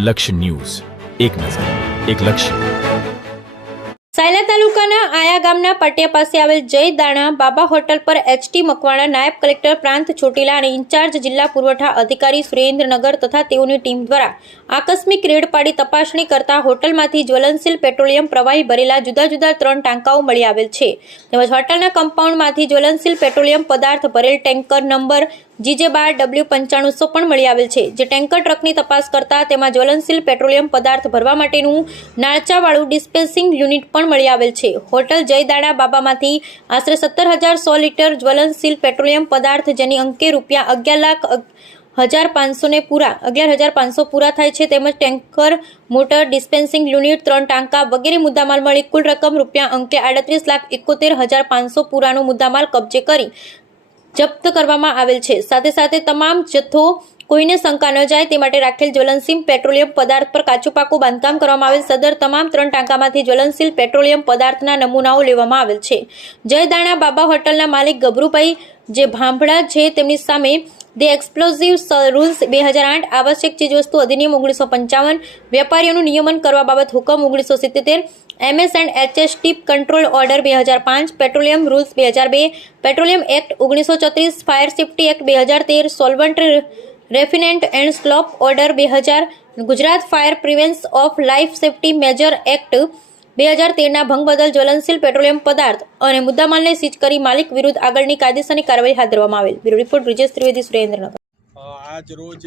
લક્ષ્ય ન્યૂઝ, એક નજર, એક લક્ષ્ય. સાયલા તાલુકાના આયા ગામના પાટિયા પાસે આવેલ જય દાણા બાબા હોટલ પર એચટી મકવાણા, નાયબ કલેક્ટર પ્રાંત ચોટીલા અને ઇન્ચાર્જ જિલ્લા પુરવઠા અધિકારી સુરેન્દ્રનગર તથા તેઓની ટીમ દ્વારા આકસ્મિક રેડ પાડી તપાસણી કરતા હોટલમાંથી જ્વલનશીલ પેટ્રોલિયમ પ્રવાહી ભરેલા જુદા જુદા 3 ટાંકાઓ મળી આવેલ છે. તેમજ હોટલના કમ્પાઉન્ડમાંથી જ્વલનશીલ પેટ્રોલિયમ પદાર્થ ભરેલ ટેન્કર નંબર GJ12W9500 પણ મળી આવેલ છે. જે ટેન્કર ટ્રકની તપાસ કરતા તેમાં જ્વલનશીલ પેટ્રોલિયમ પદાર્થ ભરવા માટેનું નાળચાવાળું ડિસ્પેન્સિંગ યુનિટ પણ મળી આવેલ છે. હોટલ જયદાણા બાબામાંથી આશરે 17,100 લીટર જ્વલનશીલ પેટ્રોલિયમ પદાર્થ જેની અંકે રૂપિયા 11,0500 પૂરા થાય છે. તેમજ ટેન્કર, મોટર, ડિસ્પેન્સિંગ યુનિટ, 3 ટાંકા વગેરે મુદ્દામાલ મળી કુલ રકમ રૂપિયા અંકે 38,71,500 પૂરાનો મુદ્દામાલ કબજે કરી જપ્ત કરવામાં આવેલ છે. સાથે સાથે તમામ જથ્થો કોઈને શંકા ન જાય તે માટે રાખેલ જ્વલનશીલ પેટ્રોલિયમ પદાર્થ પર કાચું પાકું બાંધકામ કરવામાં આવેલ. સદર તમામ 3 ટાંકામાંથી જ્વલનશીલ પેટ્રોલિયમ પદાર્થના નમૂનાઓ લેવામાં આવેલ છે. જયદાણા બાબા હોટલના માલિક ગભરુભાઈ જે ભાંભળા છે તેમની સામે ધી એક્સપ્લોઝિવ રૂલ્સ 2008, આવશ્યક ચીજવસ્તુ અધિનિયમ 1955, વેપારીઓનું નિયમન કરવા બાબત હુકમ 1977, MS&HS ટીપ control order 2005, petroleum rules 2002, petroleum act 1934, fire safety act 2013, solvent raffinate and slop order 2000, Gujarat fire prevention of life safety major act 2013ના ભંગ બદલ જ્વલનશીલ પેટ્રોલિયમ પદાર્થ અને મુદ્દામાલને સીઝ કરી માલિક વિરુદ્ધ આગળની કાયદેસરની કાર્યવાહી હાથ ધરવામાં આવેલ. Bureau report Brijesh Trivedi, Surendranagar. આજ રોજ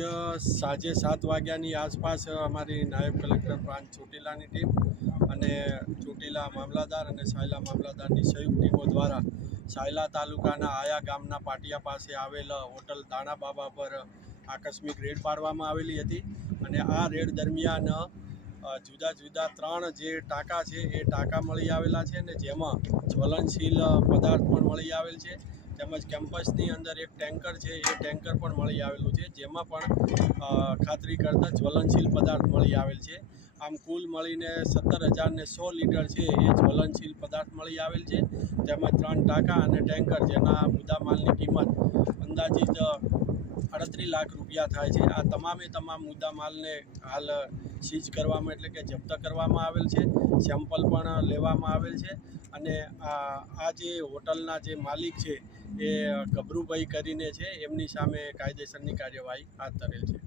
સાંજે 7 વાગ્યાની આસપાસ અમારી નાયબ કલેક્ટર પ્રાંત ચોટીલાની ટીમ અને ચોટીલા મામલાદાર અને સાયલા મામલાદારની સંયુક્ત ટીમો દ્વારા સાયલા તાલુકાના આયા ગામના પાટિયા પાસે આવેલ હોટલ દાણા બાબા પર આકસ્મિક રેડ પાડવામાં આવેલી હતી. અને આ રેડ દરમિયાન જુદા જુદા 3 જે ટાંકા છે એ ટાંકા મળી આવેલા છે અને જેમાં જ્વલનશીલ પદાર્થ પણ મળી આવેલ છે. તેમજ કેમ્પસની અંદર એક ટેન્કર છે એ ટેન્કર પણ મળી આવેલું છે, જેમાં પણ ખાતરી કરતાં જ્વલનશીલ પદાર્થ મળી આવેલ છે. આમ કુલ મળીને 17,100 લીટર છે એ જ્વલનશીલ પદાર્થ મળી આવેલ છે. તેમજ 3 ટાંકા અને ટેન્કર જેના મુદ્દામાલની કિંમત અંદાજિત 38 લાખ રૂપિયા થાય છે. આ તમામે તમામ મુદ્દામાલને હાલ સીઝ કરવામાં એટલે કે જપ્ત કરવામાં આવેલ છે. સેમ્પલ પણ લેવામાં આવેલ છે. અને આ જે હોટલના જે માલિક છે એ ગભરુભાઈ કરીને છે, એમની સામે કાયદેસરની કાર્યવાહી હાથ ધરેલ છે.